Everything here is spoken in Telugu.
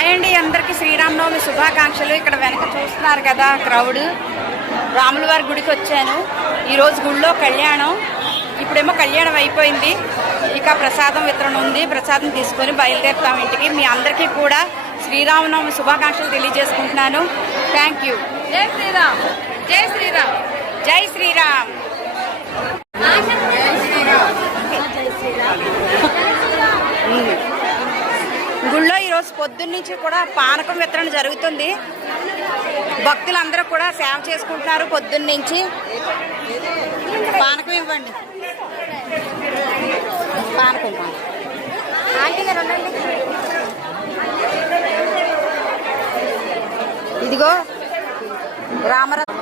హాయ్ అండి, అందరికీ శ్రీరామనవమి శుభాకాంక్షలు. ఇక్కడ వెనక చూస్తున్నారు కదా క్రౌడ్. రాముల వారి గుడికి వచ్చాను. ఈరోజు గుడిలో కళ్యాణం. ఇప్పుడేమో కళ్యాణం అయిపోయింది, ఇక ప్రసాదం వితరణ ఉంది. ప్రసాదం తీసుకొని బయలుదేరుతాం ఇంటికి. మీ అందరికీ కూడా శ్రీరామనవమి శుభాకాంక్షలు తెలియజేసుకుంటున్నాను. Thank you. జై శ్రీరామ్, జై శ్రీరామ్, జై శ్రీరామ్. గుళ్ళో ఈరోజు పొద్దున్న నుంచి కూడా పానకం వితరణ జరుగుతుంది. భక్తులందరూ కూడా సేవ చేసుకుంటున్నారు. పొద్దున్న నుంచి పానకం ఇవ్వండి. పానకం ఇదిగో రామరథం.